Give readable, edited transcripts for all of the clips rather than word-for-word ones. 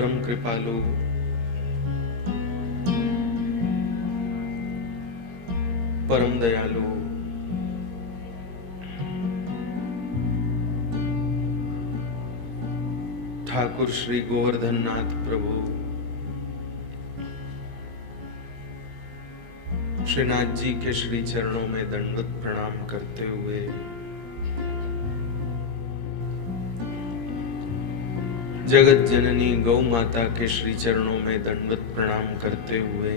परम कृपालु, परम दयालु, ठाकुर श्री गोवर्धन नाथ प्रभु, श्रीनाथ जी के श्री चरणों में दंडवत प्रणाम करते हुए जगत जननी गौ माता के श्री चरणों में दंडवत प्रणाम करते हुए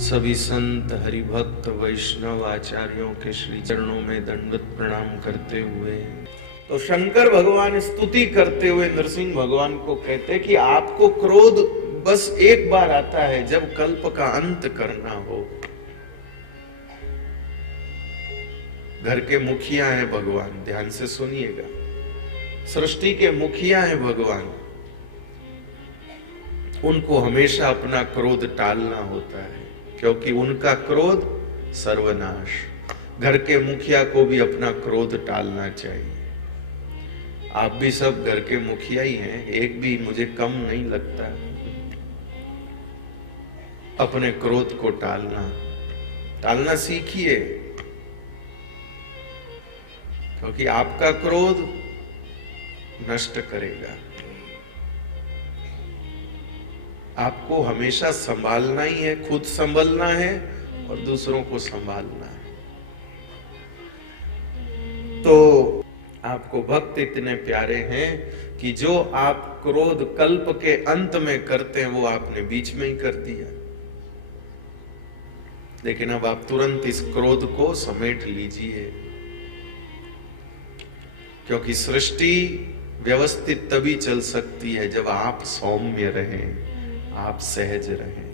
सभी संत हरिभक्त वैष्णव आचार्यों के श्री चरणों में दंडवत प्रणाम करते हुए तो शंकर भगवान स्तुति करते हुए नरसिंह भगवान को कहते कि आपको क्रोध बस एक बार आता है जब कल्प का अंत करना हो। घर के मुखिया हैं भगवान, ध्यान से सुनिएगा, सृष्टि के मुखिया हैं भगवान, उनको हमेशा अपना क्रोध टालना होता है क्योंकि उनका क्रोध सर्वनाश। घर के मुखिया को भी अपना क्रोध टालना चाहिए। आप भी सब घर के मुखिया ही हैं, एक भी मुझे कम नहीं लगता। अपने क्रोध को टालना सीखिए क्योंकि आपका क्रोध नष्ट करेगा। आपको हमेशा संभालना ही है, खुद संभलना है और दूसरों को संभालना है। तो आपको भक्त इतने प्यारे हैं कि जो आप क्रोध कल्प के अंत में करते हैं वो आपने बीच में ही कर दिया, लेकिन अब आप तुरंत इस क्रोध को समेट लीजिए क्योंकि सृष्टि व्यवस्थित तभी चल सकती है जब आप सौम्य रहें, आप सहज रहें।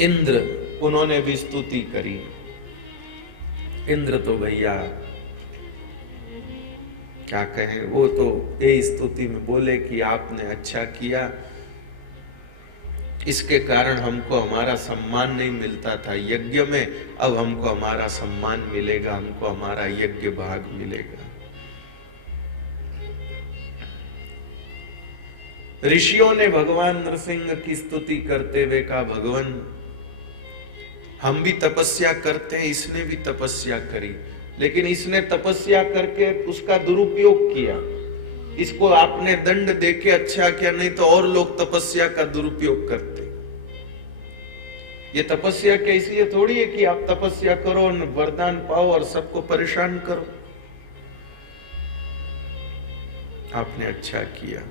इंद्र, उन्होंने भी स्तुति करी। इंद्र तो भैया क्या कहें, वो तो ये स्तुति में बोले कि आपने अच्छा किया, इसके कारण हमको हमारा सम्मान नहीं मिलता था यज्ञ में, अब हमको हमारा सम्मान मिलेगा, हमको हमारा यज्ञ भाग मिलेगा। ऋषियों ने भगवान नरसिंह की स्तुति करते हुए कहा, भगवान हम भी तपस्या करते हैं, इसने भी तपस्या करी, लेकिन इसने तपस्या करके उसका दुरुपयोग किया, इसको आपने दंड देके अच्छा किया, नहीं तो और लोग तपस्या का दुरुपयोग करते। ये तपस्या क्या इसलिए थोड़ी है कि आप तपस्या करो, वरदान पाओ और सबको परेशान करो। आपने अच्छा किया।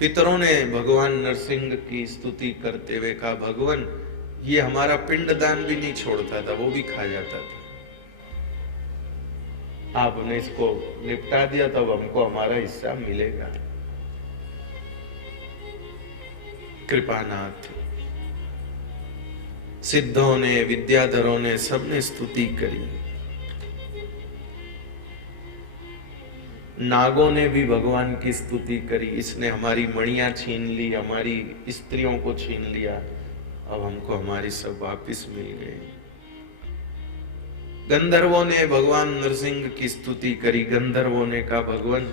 पितरों ने भगवान नरसिंह की स्तुति करते हुए कहा, भगवान ये हमारा पिंडदान भी नहीं छोड़ता था, वो भी खा जाता था, आपने इसको निपटा दिया तो अब हमको हमारा हिस्सा मिलेगा। कृपानाथ, सिद्धों ने, विद्याधरों ने, सबने स्तुति करी। नागों ने भी भगवान की स्तुति करी, इसने हमारी मणियां छीन ली, हमारी स्त्रियों को छीन लिया, अब हमको हमारी सब वापस मिल गए। गंधर्वों ने भगवान नरसिंह की स्तुति करी। गंधर्वों ने कहा, भगवान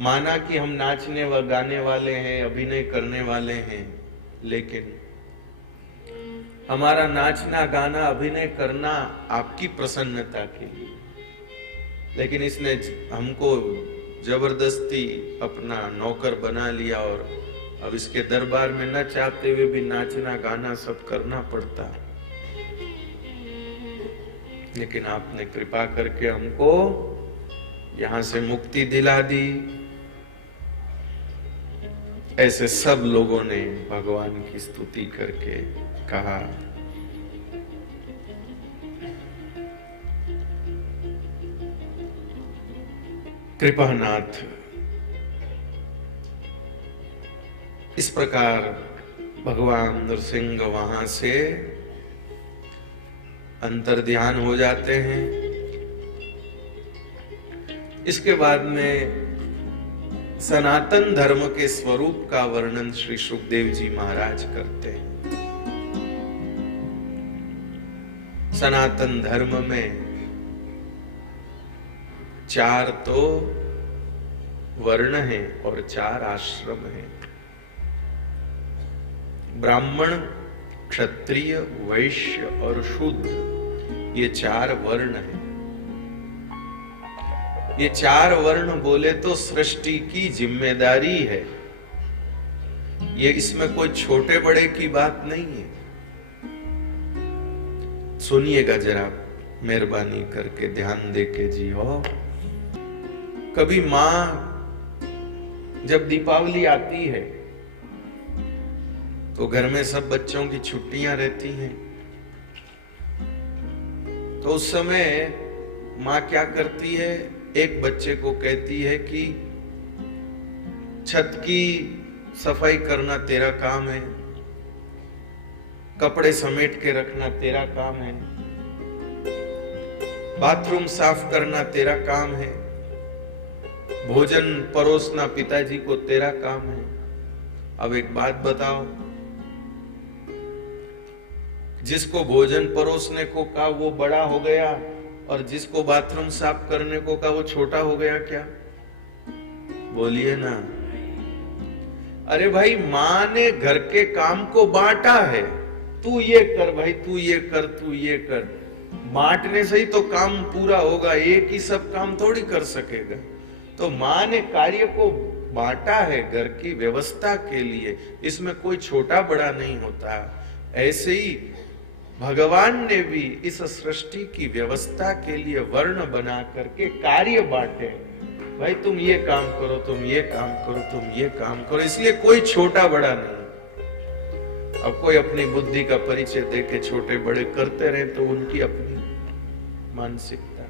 माना कि हम नाचने व गाने वाले हैं, अभिनय करने वाले हैं, लेकिन हमारा नाचना, गाना, अभिनय करना आपकी प्रसन्नता के लिए, लेकिन इसने हमको जबरदस्ती अपना नौकर बना लिया और अब इसके दरबार में न चाहते हुए भी नाचना, गाना सब करना पड़ता। लेकिन आपने कृपा करके हमको यहां से मुक्ति दिला दी। ऐसे सब लोगों ने भगवान की स्तुति करके कहा। कृपानाथ, इस प्रकार भगवान नरसिंह वहां से अंतर्ध्यान हो जाते हैं। इसके बाद में सनातन धर्म के स्वरूप का वर्णन श्री सुखदेव जी महाराज करते हैं। सनातन धर्म में 4 तो वर्ण हैं और 4 आश्रम हैं। ब्राह्मण, क्षत्रिय, वैश्य और शूद्र, ये 4 वर्ण हैं। ये 4 वर्ण बोले तो सृष्टि की जिम्मेदारी है। ये इसमें कोई छोटे बड़े की बात नहीं है। सुनिएगा जरा, मेहरबानी करके ध्यान देके जी हो। कभी मां जब दीपावली आती है तो घर में सब बच्चों की छुट्टियां रहती हैं, तो उस समय मां क्या करती है, एक बच्चे को कहती है कि छत की सफाई करना तेरा काम है, कपड़े समेट के रखना तेरा काम है, बाथरूम साफ करना तेरा काम है, भोजन परोसना पिताजी को तेरा काम है। अब एक बात बताओ, जिसको भोजन परोसने को कहा वो बड़ा हो गया और जिसको बाथरूम साफ करने को कहा वो छोटा हो गया क्या? बोलिए ना। अरे भाई, मां ने घर के काम को बांटा है, तू ये कर भाई, तू ये कर, तू ये कर। बांटने से ही तो काम पूरा होगा, एक ही सब काम थोड़ी कर सकेगा। तो मां ने कार्य को बांटा है घर की व्यवस्था के लिए, इसमें कोई छोटा बड़ा नहीं होता। ऐसे ही भगवान ने भी इस सृष्टि की व्यवस्था के लिए वर्ण बना करके कार्य बांटे। भाई तुम ये काम करो, तुम ये काम करो, तुम ये काम करो, इसलिए कोई छोटा बड़ा नहीं। अब कोई अपनी बुद्धि का परिचय देके छोटे बड़े करते रहे तो उनकी अपनी मानसिकता।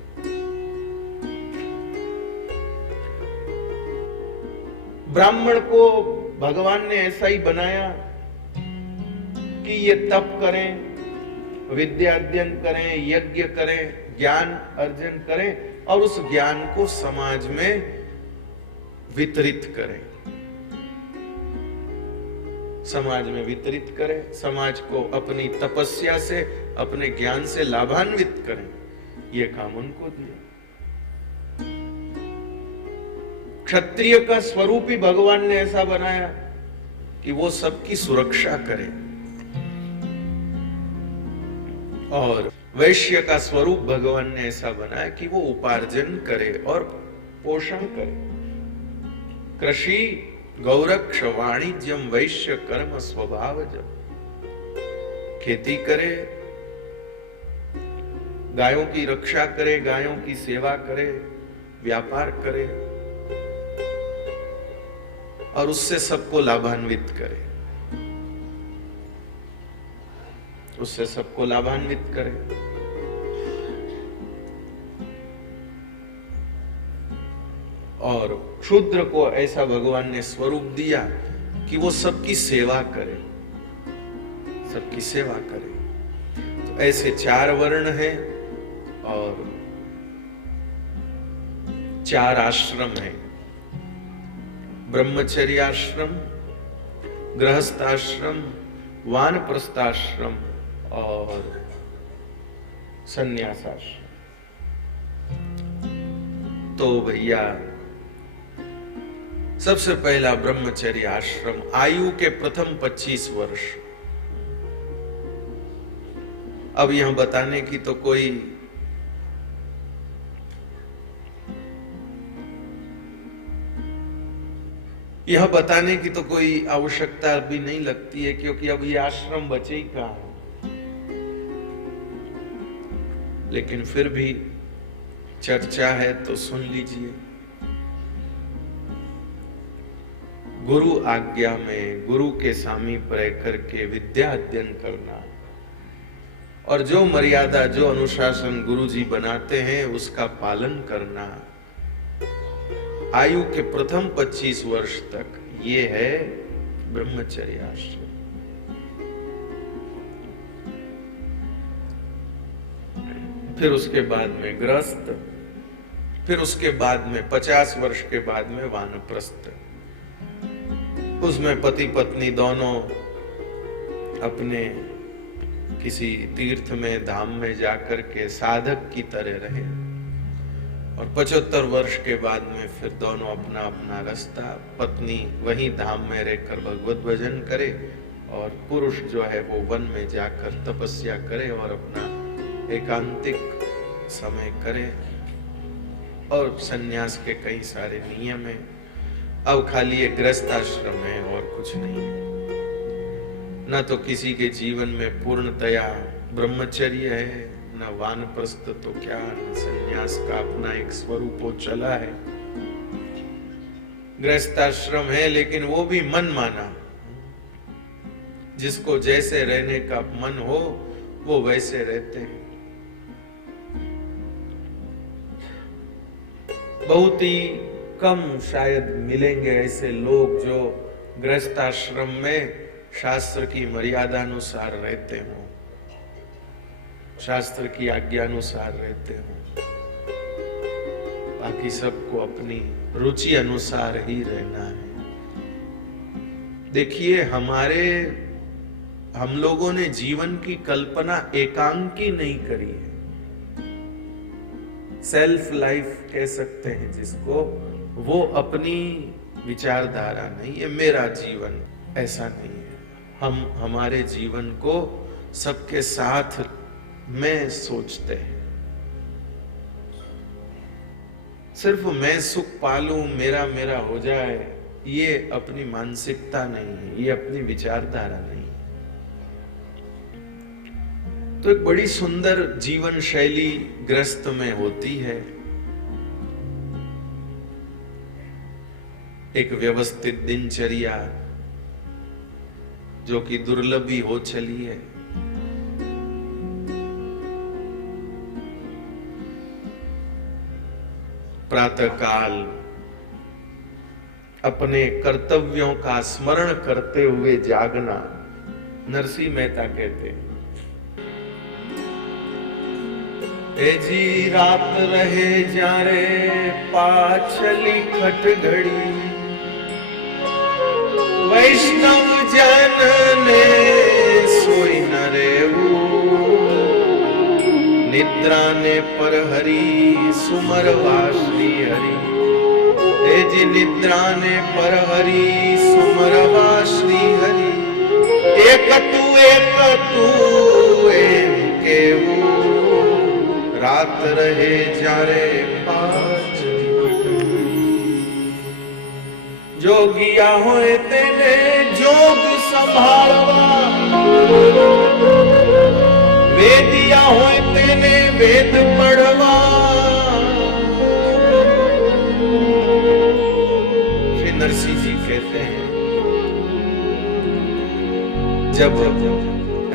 ब्राह्मण को भगवान ने ऐसा ही बनाया कि ये तप करें, विद्या अध्ययन करें, यज्ञ करें, ज्ञान अर्जन करें और उस ज्ञान को समाज में वितरित करें, समाज में वितरित करें, समाज को अपनी तपस्या से, अपने ज्ञान से लाभान्वित करें। यह काम उनको दिया। क्षत्रिय का स्वरूप ही भगवान ने ऐसा बनाया कि वो सबकी सुरक्षा करे, और वैश्य का स्वरूप भगवान ने ऐसा बनाया कि वो उपार्जन करे और पोषण करे। कृषि गौरक्ष वाणिज्यम वैश्य कर्म स्वभावजम। खेती करे, गायों की रक्षा करे, गायों की सेवा करे, व्यापार करे और उससे सबको लाभान्वित करे, उससे सबको लाभान्वित करे। और क्षुद्र को ऐसा भगवान ने स्वरूप दिया कि वो सबकी सेवा करे, सबकी सेवा करे। तो ऐसे 4 वर्ण हैं और 4 आश्रम हैं। ब्रह्मचर्याश्रम, गृहस्थाश्रम, वानप्रस्थाश्रम और संन्यासाश्रम। तो भैया सबसे पहला ब्रह्मचर्य आश्रम, आयु के प्रथम 25 वर्ष। अब यहां बताने की तो कोई आवश्यकता भी नहीं लगती है, क्योंकि अब ये आश्रम बचे ही कहां। लेकिन फिर भी चर्चा है तो सुन लीजिए। गुरु आज्ञा में गुरु के सामीप रह करके विद्या अध्ययन करना और जो मर्यादा, जो अनुशासन गुरु जी बनाते हैं उसका पालन करना, आयु के प्रथम 25 वर्ष तक, ये है ब्रह्मचर्य आश्रम। फिर उसके बाद में गृहस्थ, फिर उसके बाद में 50 वर्ष के बाद में वानप्रस्थ। उसमें पति पत्नी दोनों अपने किसी तीर्थ में, धाम में जाकर के साधक की तरह रहे और 75 वर्ष के बाद में फिर दोनों अपना अपना रास्ता, पत्नी वहीं धाम में रहकर भगवत भजन करे और पुरुष जो है वो वन में जाकर तपस्या करे और अपना एकांतिक समय करे। और सन्यास के कई सारे नियम हैं। अब खाली एक गृहस्थ आश्रम है और कुछ नहीं है। न तो किसी के जीवन में पूर्णतया ब्रह्मचर्य है, न वानप्रस्थ तो क्या, न सन्यास का अपना एक स्वरूप हो चला है। गृहस्थ आश्रम है लेकिन वो भी मन माना, जिसको जैसे रहने का मन हो वो वैसे रहते हैं। बहुत ही कम शायद मिलेंगे ऐसे लोग जो गृहस्थ आश्रम में शास्त्र की मर्यादा अनुसार रहते हो, शास्त्र की आज्ञा अनुसार रहते हो। बाकी सबको अपनी रुचि अनुसार ही रहना है। देखिए, हम लोगों ने जीवन की कल्पना एकांकी नहीं करी है। सेल्फ लाइफ कह सकते हैं जिसको, वो अपनी विचारधारा नहीं है। मेरा जीवन ऐसा नहीं है। हम हमारे जीवन को सबके साथ में सोचते हैं। सिर्फ मैं सुख पालूं, मेरा मेरा हो जाए, ये अपनी मानसिकता नहीं है, ये अपनी विचारधारा नहीं है। तो एक बड़ी सुंदर जीवन शैली गृहस्थ में होती है। एक व्यवस्थित दिनचर्या जो कि दुर्लभ ही हो चली है। प्रातः काल अपने कर्तव्यों का स्मरण करते हुए जागना, नरसिंह मेहता कहते हैं, ए जी रात रहे जारे पाछली खट घड़ी, वैष्णव जन ने सोई न रेऊ, निद्रा ने पर हरि सुमरवा श्री हरि। ए जी निद्रा ने पर हरि सुमरवा श्री हरि, एक तू एम केऊ, रात रहे जारे पाँच। जोगिया होए तेने जोग संभालवा, वेदिया होए तेने वेद पढ़वा। श्री नरसिंह जी कहते हैं, जब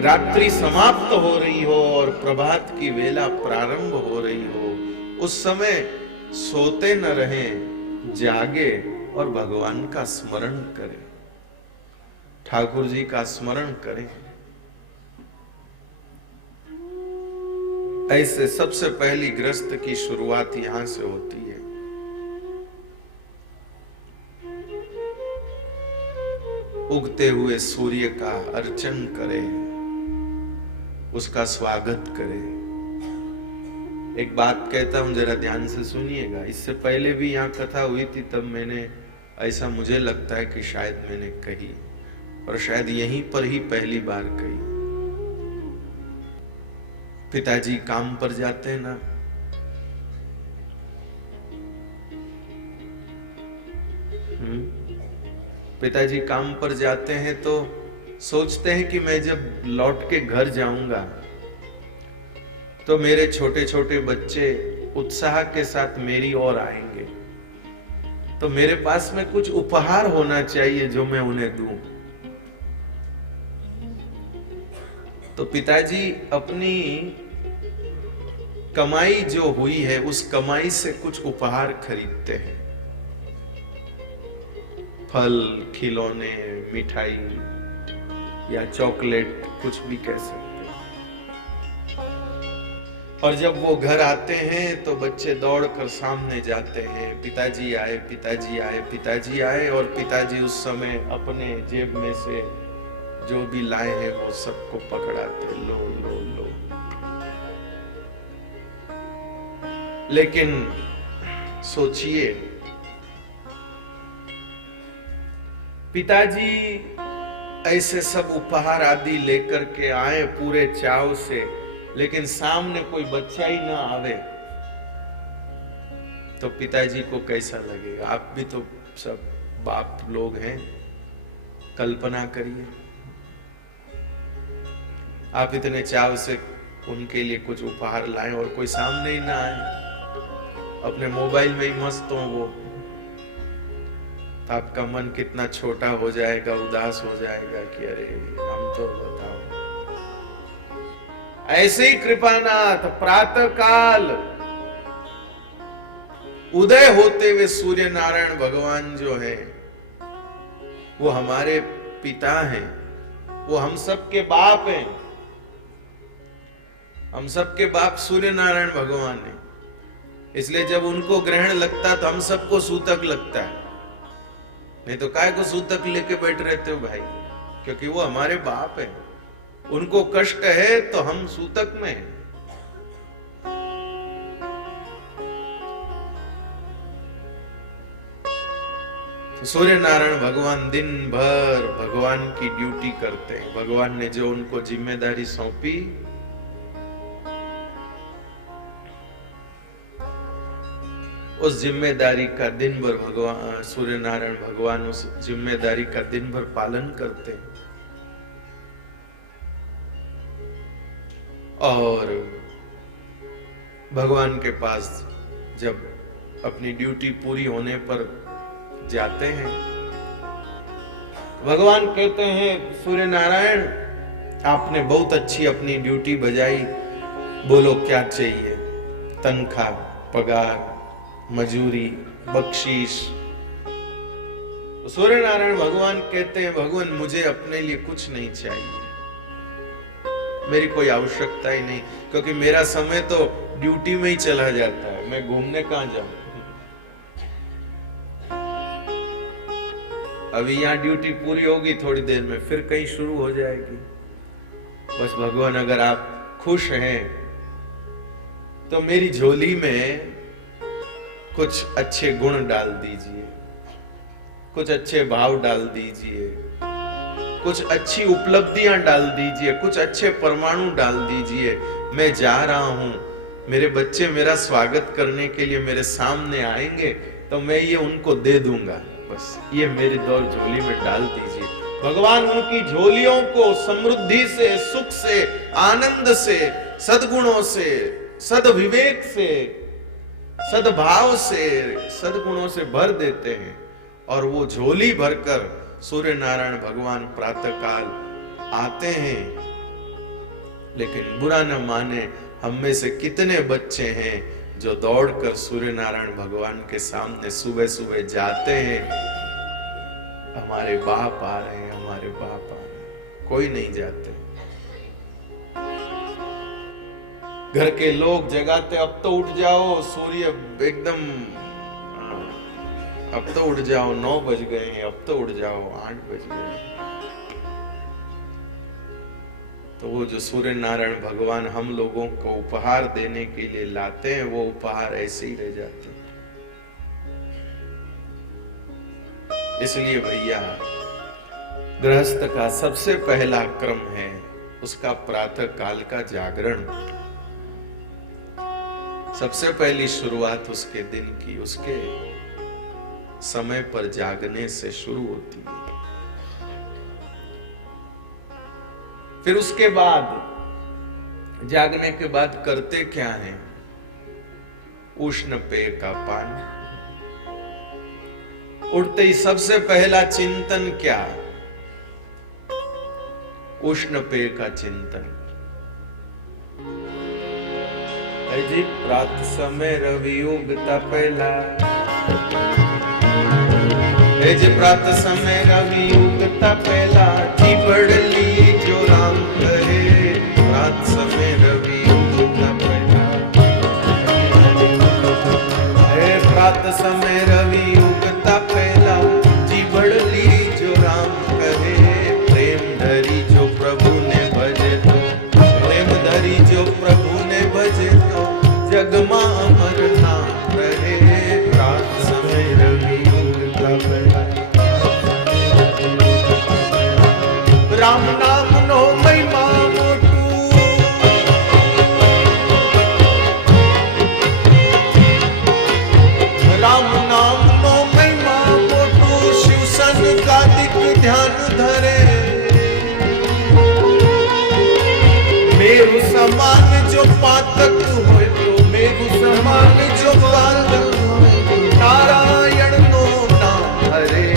रात्रि समाप्त हो रही हो और प्रभात की वेला प्रारंभ हो रही हो, उस समय सोते न रहें, जागे और भगवान का स्मरण करें, ठाकुर जी का स्मरण करें। ऐसे सबसे पहली गृहस्थ की शुरुआत यहां से होती है। उगते हुए सूर्य का अर्चन करें, उसका स्वागत करें। एक बात कहता हूं, जरा ध्यान से सुनिएगा। इससे पहले भी यहाँ कथा हुई थी, तब मैंने, ऐसा मुझे लगता है कि शायद मैंने कही, और शायद यहीं पर ही पहली बार कही। पिताजी काम पर जाते हैं ना, पिताजी काम पर जाते हैं तो सोचते हैं कि मैं जब लौट के घर जाऊंगा तो मेरे छोटे छोटे बच्चे उत्साह के साथ मेरी ओर आएंगे, तो मेरे पास में कुछ उपहार होना चाहिए जो मैं उन्हें दूं। तो पिताजी अपनी कमाई जो हुई है उस कमाई से कुछ उपहार खरीदते हैं, फल, खिलौने, मिठाई या चॉकलेट, कुछ भी कह सकते हैं। और जब वो घर आते हैं तो बच्चे दौड़कर सामने जाते हैं, पिताजी आए, पिताजी आए, पिताजी आए। और पिताजी उस समय अपने जेब में से जो भी लाए हैं वो सबको पकड़ाते, लो लो लो। लेकिन सोचिए, पिताजी ऐसे सब उपहार आदि लेकर के आए पूरे चाव से, लेकिन सामने कोई बच्चा ही ना आवे तो पिताजी को कैसा लगेगा? आप भी तो सब बाप लोग हैं, कल्पना करिए। आप इतने चाव से उनके लिए कुछ उपहार लाएं और कोई सामने ही ना आए, अपने मोबाइल में ही मस्त हो वो, तो आपका मन कितना छोटा हो जाएगा, उदास हो जाएगा कि अरे हम तो बताओ। ऐसे ही कृपानाथ प्रातः काल उदय होते हुए सूर्य नारायण भगवान जो है वो हमारे पिता हैं, वो हम सबके बाप हैं। हम सबके बाप सूर्य नारायण भगवान हैं, इसलिए जब उनको ग्रहण लगता तो हम सबको सूतक लगता है। नहीं तो काय को सूतक लेके बैठ रहते हो भाई? क्योंकि वो हमारे बाप हैं, उनको कष्ट है तो हम सूतक में हैं। तो सूर्य नारायण भगवान दिन भर भगवान की ड्यूटी करते हैं। भगवान ने जो उनको जिम्मेदारी सौंपी, उस जिम्मेदारी का दिन भर भगवान सूर्य नारायण भगवान उस जिम्मेदारी का दिन भर पालन करते हैं। और भगवान के पास जब अपनी ड्यूटी पूरी होने पर जाते हैं, भगवान कहते हैं सूर्य नारायण आपने बहुत अच्छी अपनी ड्यूटी बजाई, बोलो क्या चाहिए? तनख्वाह, पगार, मजूरी, बख्शीश। तो सूर्य नारायण भगवान कहते हैं भगवान मुझे अपने लिए कुछ नहीं चाहिए, मेरी कोई आवश्यकता ही नहीं, क्योंकि मेरा समय तो ड्यूटी में ही चला जाता है, मैं घूमने कहां जाऊं? अभी यहां ड्यूटी पूरी होगी, थोड़ी देर में फिर कहीं शुरू हो जाएगी। बस भगवान अगर आप खुश हैं तो मेरी झोली में कुछ अच्छे गुण डाल दीजिए, कुछ अच्छे भाव डाल दीजिए, कुछ अच्छी उपलब्धियां डाल दीजिए, कुछ अच्छे परमाणु डाल दीजिए। मैं जा रहा हूं, मेरे बच्चे मेरा स्वागत करने के लिए मेरे सामने आएंगे तो मैं ये उनको दे दूंगा, बस ये मेरी दौर झोली में डाल दीजिए। भगवान उनकी झोलियों को समृद्धि से, सुख से, आनंद से, सद्गुणों से, सद्विवेक से, सद्भाव से, सद्गुणों से भर देते हैं। और वो झोली भरकर सूर्य नारायण भगवान प्रातः काल आते हैं। लेकिन बुरा न माने, हम में से कितने बच्चे हैं जो दौड़कर सूर्य नारायण भगवान के सामने सुबह सुबह जाते हैं, हमारे बाप आ रहे हैं, हमारे बाप आ रहे हैं। कोई नहीं जाते। घर के लोग जगाते, अब तो उठ जाओ, सूर्य एकदम, अब तो उठ जाओ, 9 बज गए हैं, अब तो उठ जाओ, 8 बज गए। तो वो जो सूर्य नारायण भगवान हम लोगों को उपहार देने के लिए लाते हैं, वो उपहार ऐसे ही रह जाते हैं। इसलिए भैया, गृहस्थ का सबसे पहला क्रम है उसका प्रातः काल का जागरण। सबसे पहली शुरुआत उसके दिन की, उसके समय पर जागने से शुरू होती है। फिर उसके बाद, जागने के बाद करते क्या हैं? उष्ण पेय का पान। उठते ही सबसे पहला चिंतन क्या? उष्ण पेय का चिंतन। जी प्रातः समय रवि उगता पहला, जी प्रातः समय रवि उगता पहला, जी बढ़ ली जो राम कहे। प्रातः समय रवि उगता पहला, प्रातः समय रवि उगता पहला, जी बढ़ ली जो राम कहे। प्रेम धरी धरे। मेरु समान जो पातक होय तो मेरु समान जो पातक होय नारायण नो नाम हरे।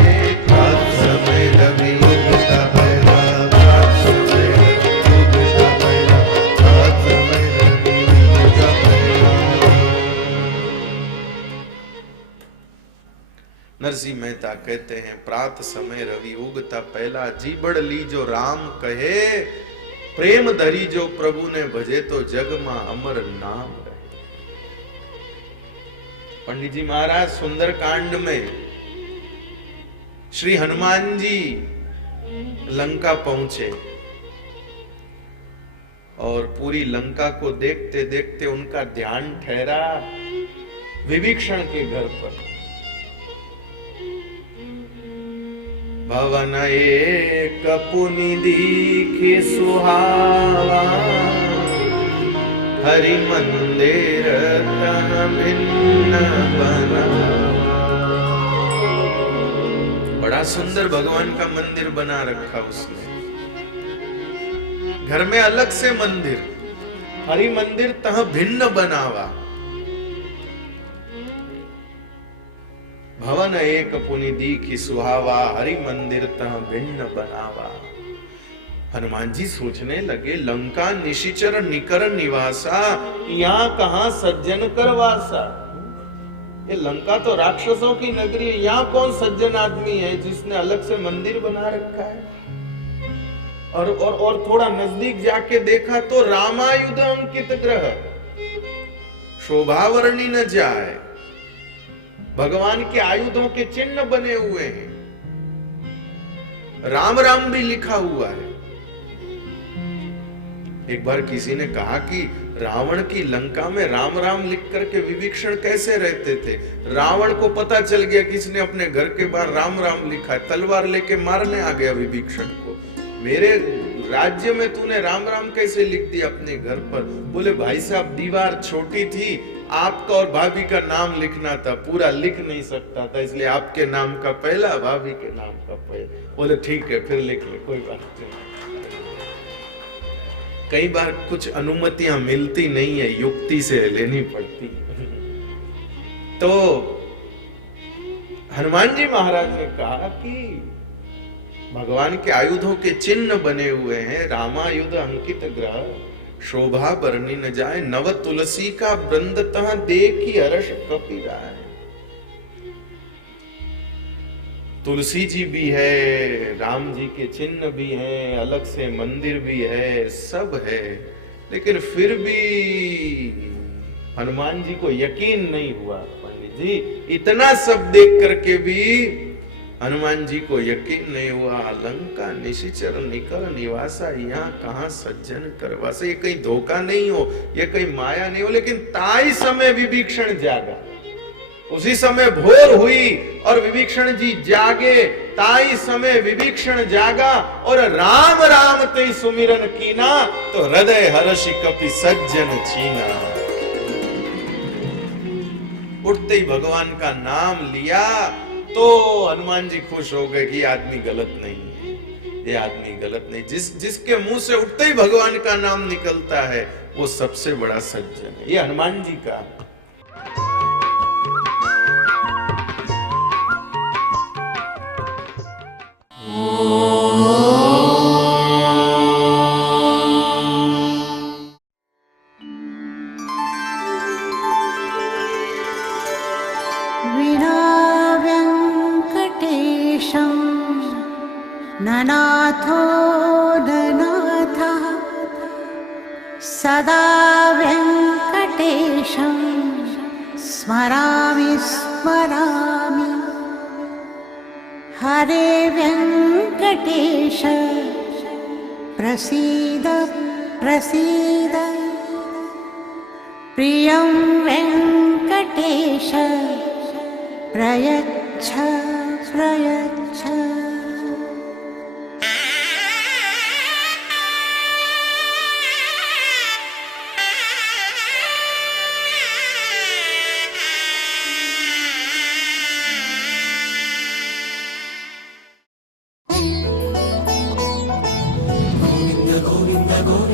प्रात समय रवि उगता पहला, प्रात समय रवि उगता पहला, प्रात समय रवि उगता पहला। नरसिंह मेहता कहते हैं प्रात समय रवि उगता पहला, जी बड़ ली जो राम कहे, प्रेम धरी जो प्रभु ने भजे तो जग मां अमर नाम रहे। पंडित जी महाराज सुंदर कांड में श्री हनुमान जी लंका पहुंचे और पूरी लंका को देखते देखते उनका ध्यान ठहरा विभीषण के घर पर। भवन एक पुनि दीखि सुहावा, हरि मंदिर तन भिन्न बना। बड़ा सुंदर भगवान का मंदिर बना रखा उसने, घर में अलग से मंदिर, हरि मंदिर तह भिन्न बनावा। भवन एक पुनि दीखि सुहावा, हरि मंदिर तह भिन्न बनावा। हनुमान जी सोचने लगे लंका निशिचर निकर निवासा, यहाँ कहां सज्जन करवासा। ये लंका तो राक्षसों की नगरी है, यहाँ कौन सज्जन आदमी है जिसने अलग से मंदिर बना रखा है। और थोड़ा नजदीक जाके देखा तो रामायुध अंकित ग्रह, शोभा वर्णी न जाए, भगवान के आयुधों के चिन्ह बने हुए हैं, राम राम भी लिखा हुआ है। एक बार किसी ने कहा कि रावण की लंका में राम राम लिख करके विभीषण कैसे रहते थे। रावण को पता चल गया किसने अपने घर के बाहर राम राम लिखा है, तलवार लेके मारने आ गया विभीषण को। मेरे राज्य में तूने राम राम कैसे लिख दिया अपने घर पर। बोले भाई साहब दीवार छोटी थी, आपका और भाभी का नाम लिखना था, पूरा लिख नहीं सकता था, इसलिए आपके नाम का पहला, भाभी के नाम का पहला। बोले ठीक है फिर लिख ले, कोई बात नहीं। कई बार कुछ अनुमतियां मिलती नहीं है, युक्ति से लेनी पड़ती। तो हनुमान जी महाराज ने कहा कि भगवान के आयुधों के चिन्ह बने हुए हैं, रामायुध अंकित ग्रह, शोभा बरनी न जाए, नव तुलसी का वृंद तह देखी हर्ष कपिराय। तुलसी जी भी है, राम जी के चिन्ह भी हैं, अलग से मंदिर भी है, सब है, लेकिन फिर भी हनुमान जी को यकीन नहीं हुआ। पंडित जी इतना सब देख करके भी हनुमान जी को यकीन नहीं हुआ। लंका निशिचर निकर निवासा, यहाँ कहां सज्जन करवासा। ये कहीं धोखा नहीं हो, ये कहीं माया नहीं हो। लेकिन ताई समय विभीषण जागा, उसी समय भोर हुई और विभीषण जी जागे। ताई समय विभीषण जागा और राम राम ते सुमिरन कीना, तो हृदय हर्षि कपि सज्जन छीना। उठते ही भगवान का नाम लिया तो हनुमान जी खुश हो गए कि ये आदमी गलत नहीं है, ये आदमी गलत नहीं। जिसके मुंह से उठते ही भगवान का नाम निकलता है वो सबसे बड़ा सज्जन है। ये हनुमान जी का। ननाथो ननाथः सदा वेङ्कटेशं स्मरामि स्मरामि। हरे वेङ्कटेश प्रसीद प्रसीद। प्रियं वेङ्कटेश प्रयच्छ प्रयच्छ। गोविन्द